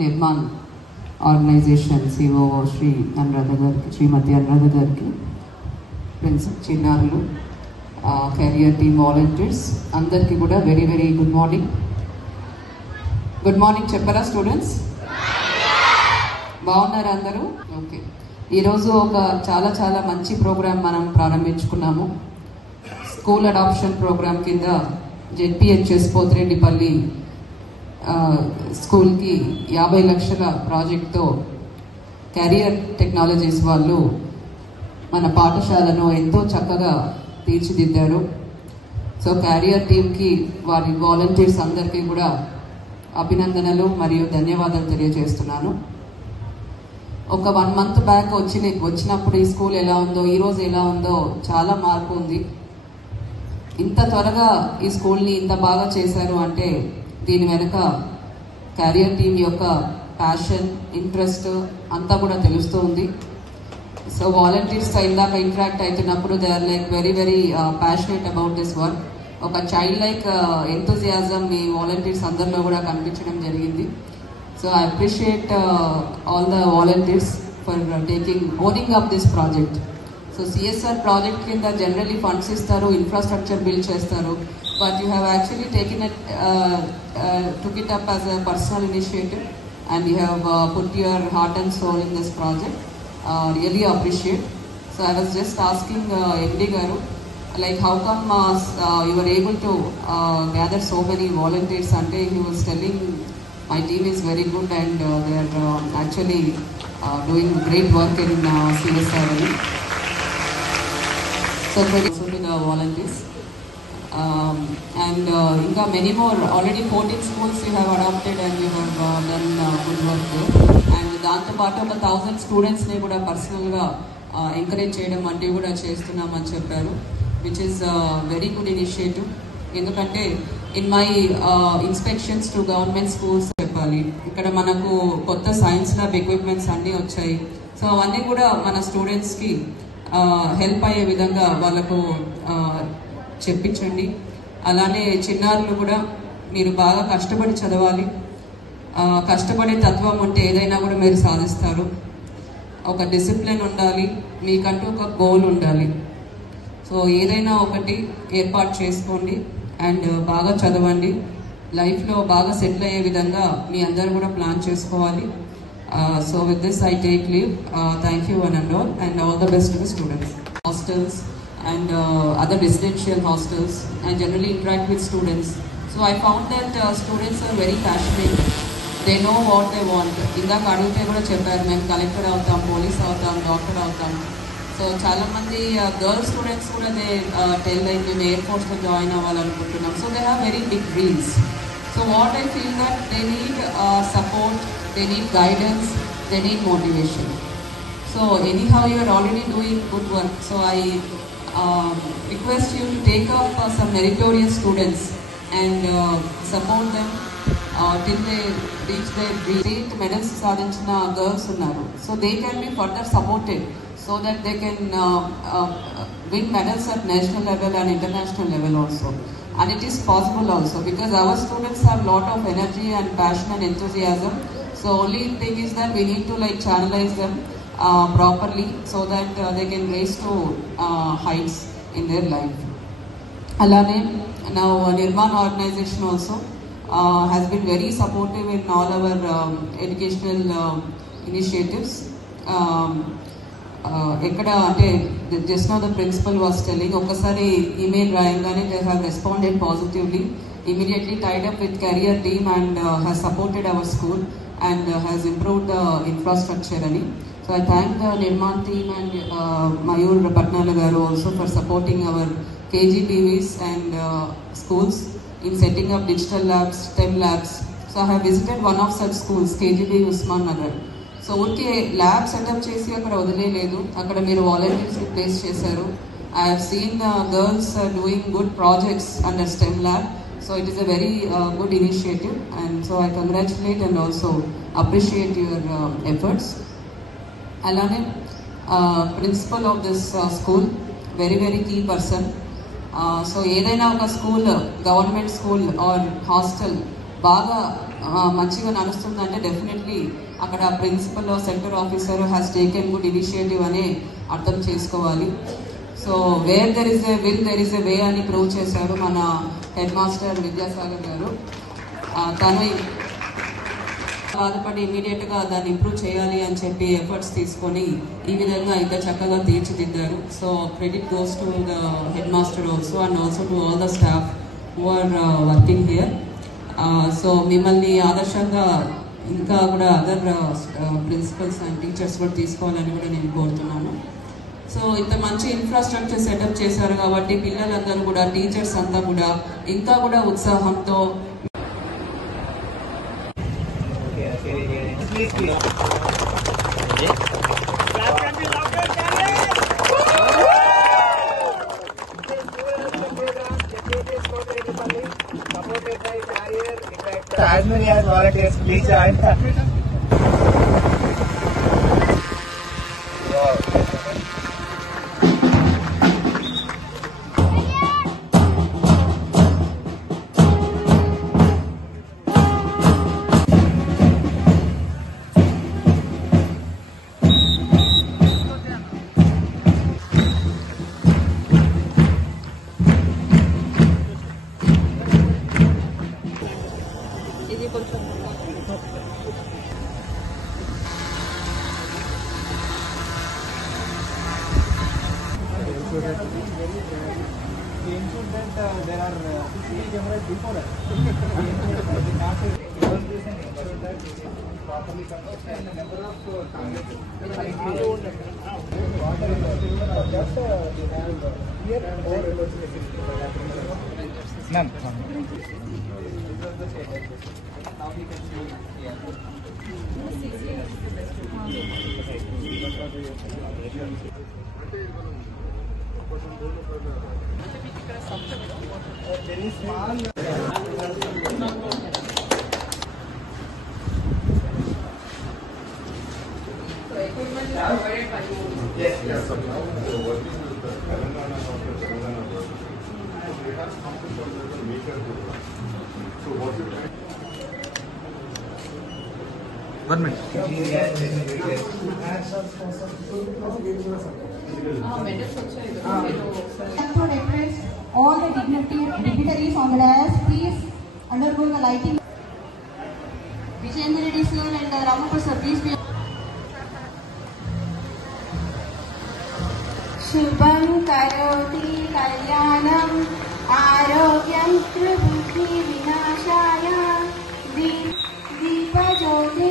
Nirman organisation CO శ్రీమతి అనురాధ గారికి, principal చిన్నారులు, career team volunteers అందరికీ కూడా very very good morning. Good morning చెప్పరా స్టూడెంట్స్? బాగున్నారా అందరూ? ఓకే. ఈరోజు ఒక చాలా మంచి ప్రోగ్రాం మనం ప్రారంభించుకున్నాము. స్కూల్ అడాప్షన్ ప్రోగ్రాం కింద జెడ్పిహెచ్ఎస్ పోతిరెడ్డిపల్లి స్కూల్కి 50 లక్షల ప్రాజెక్ట్తో కెరియర్ టెక్నాలజీస్ వాళ్ళు మన పాఠశాలను ఎంతో చక్కగా తీర్చిదిద్దారు. సో కెరియర్ టీమ్కి వారి వాలంటీర్స్ అందరికీ కూడా అభినందనలు మరియు ధన్యవాదాలు తెలియజేస్తున్నాను. ఒక 1 month బ్యాక్ వచ్చినప్పుడు ఈ స్కూల్ ఎలా ఉందో ఈరోజు ఎలా ఉందో చాలా మార్పు ఉంది. ఇంత త్వరగా ఈ స్కూల్ని ఇంత బాగా చేశారు అంటే దీని వెనుక కెరియర్ టీమ్ యొక్క ప్యాషన్, ఇంట్రెస్ట్ అంతా కూడా తెలుస్తూ ఉంది. సో వాలంటీర్స్తో ఇందాక ఇంటరాక్ట్ అవుతున్నప్పుడు they are like very passionate about this work. ఒక చైల్డ్ లైక్ ఎంతూజియాజం మీ వాలంటీర్స్ అందరిలో కూడా కనిపించడం జరిగింది. So I appreciate all the volunteers for owning up this project. So CSR project కింద జనరలీ ఫండ్స్ ఇస్తారు, ఇన్ఫ్రాస్ట్రక్చర్ బిల్డ్ చేస్తారు, but you have actually took it up as a personal initiative and you have put your heart and soul in this project. Really appreciate. So I was just asking MD Garu, like how come you were able to gather so many volunteers? And he was telling my team is very good and they are actually doing great work in CSR. So credit to the volunteers. And inka many more, already 14 schools you have adopted and you have done good work there. And దాంతో పాటు ఒక 1000 students ని కూడా personal గా encourage చేయడం అంటే కూడా చేస్తున్నామని చెప్పారు, which is very good initiative. ఎందుకంటే in my inspections to government schools చెప్పాలి, ఇక్కడ మనకు కొత్త సైన్స్ ల్యాబ్ ఎక్విప్మెంట్స్ అన్నీ వచ్చాయి. సో అవన్నీ కూడా మన స్టూడెంట్స్ కి హెల్ప్ అయ్యే విధంగా వాళ్ళకు చెప్పించండి. అలానే చిన్నారులు కూడా మీరు బాగా కష్టపడి చదవాలి. కష్టపడే తత్వం ఉంటే ఏదైనా కూడా మీరు సాధిస్తారు. ఒక డిసిప్లిన్ ఉండాలి, మీకంటూ ఒక గోల్ ఉండాలి. సో ఏదైనా ఒకటి ఏర్పాటు చేసుకోండి అండ్ బాగా చదవండి. లైఫ్లో బాగా సెటిల్ అయ్యే విధంగా మీ అందరూ కూడా ప్లాన్ చేసుకోవాలి. So with this I take leave. Thank you one and all and all the best to the students. Hostels and other residential hostels and generally interact with students. So I found that students are very passionate. They know what they want. ఇందాక అడిగితే కూడా చెప్పారు, మేము collector అవుతాం, police అవుతాం, doctor అవుతాం. So చాలా మంది గర్ల్స్ స్టూడెంట్స్ కూడా దే టెల్ లైక్ మేము ఎయిర్ ఫోర్స్లో జాయిన్ అవ్వాలనుకుంటున్నాం. So they have very big dreams. So what I feel that they need support, they need guidance, they need motivation. So anyhow you are already doing good work. So I request you to take up some meritorious students and support them till they reach their state medals sadhinchina girls unnaru. So they can be further supported so that they can win medals at national level and international level also. And it is possible also because our students have lot of energy and passion and enthusiasm. So only thing is that we need to like channelize them properly so that they can raise to heights in their life. Alane now Nirman organization also has been very supportive in all our educational initiatives. Ekkada ante just now the principal was telling okasari email rayangane they have responded positively, immediately tied up with career team and has supported our school and has improved the infrastructure ani. So I thank the Nirman team and Mayur Patnala garu also for supporting our KGBVs and schools in setting up digital labs, STEM labs. So I have visited one of such schools, KGB Usman Nagar. So urke lab setup chesi akkada odileledu, akkada meer volunteers ni place chesaru. I have seen girls doing good projects under STEM lab. So it is a very good initiative and so I congratulate and also appreciate your efforts. Alane principal of this school, very key person. So ఏదైనా ఒక school, government school or hostel బాగా మంచిగా నడుస్తుందంటే definitely అక్కడ principal centre officer has taken good initiative అనే అర్థం చేసుకోవాలి. So where there is a will there is a way అని ప్రూవ్ చేశారు మన హెడ్ మాస్టర్ విద్యాసాగర్ గారు. తను బాధపడి ఇమీడియట్గా దాన్ని ఇంప్రూవ్ చేయాలి అని చెప్పి ఎఫర్ట్స్ తీసుకొని ఈ విధంగా ఇంత చక్కగా తీర్చిదిద్దారు. So credit goes to the head master also and also to all the staff who are working here. So మిమ్మల్ని ఆదర్శంగా ఇంకా కూడా అదర్ ప్రిన్సిపల్స్ అండ్ టీచర్స్ కూడా తీసుకోవాలని కూడా నేను కోరుతున్నాను. సో ఇంత మంచి ఇన్ఫ్రాస్ట్రక్చర్ సెటప్ చేశారు కాబట్టి పిల్లలందరూ కూడా టీచర్స్ అంతా కూడా ఇంకా కూడా ఉత్సాహంతో as many as volunteers, please join. ఇది కొంచెం There are CCTV cameras before us. Properly constructed and the number of none. Now we can see here. Very small. Yes, yes. So now we are working with the Telangana of the Telangana government. So they have something called as a meter program. So what you can 1 minute. All the dignitaries on the dais, please undergo the lighting. Vijayendra Reddy sir and Ramaprasad, please be. Shubham karoti kalyanam arogyam prabhuti vinashaya deepa jyoti